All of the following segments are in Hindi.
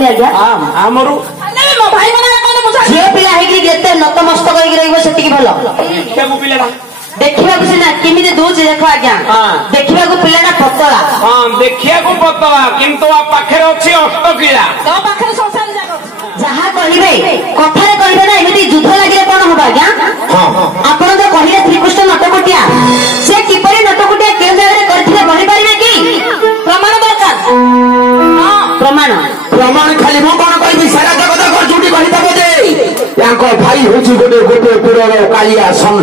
कहते आज्ञा आमरू मो भाई मैंने झील पिला है नतमस्तक होगी भल देखा सीना केमी दूसरी देख आज्ञा देखा पिला पतला देखा पतला किंतु पाखे अच्छी अष्टकिला जहाँ कहे कथार कहे ना एमती युद्ध लगे कौन हम आज्ञा आपड़ जो कहले श्रीकृष्ण नटकुटिया से किपरि नटकुटिया के जगह करथिले कहि कि प्रमाण दरकार प्रमाण प्रमाण खाली मो कौन कहि सारा जगत को झूठी कहि दबो जे याको भाई होची गोटे गोटे पुरर कालिया संघ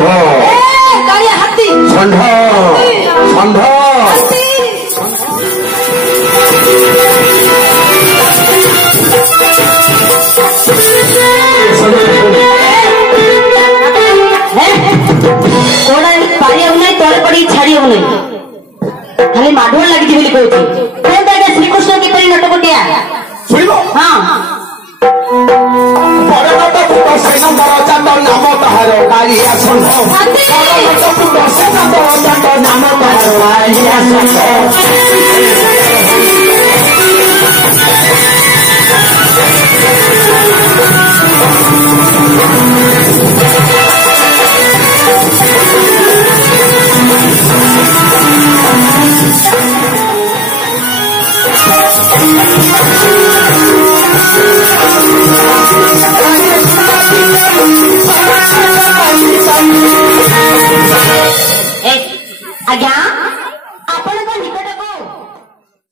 कालिया हाथी संघ संघ तले पड़ी छाड़ी खाली माढ़ोल लगी श्रीकृष्ण की परी नटकुटिया हाँ नाम तार कालिया संघ नाम तार कालिया संघ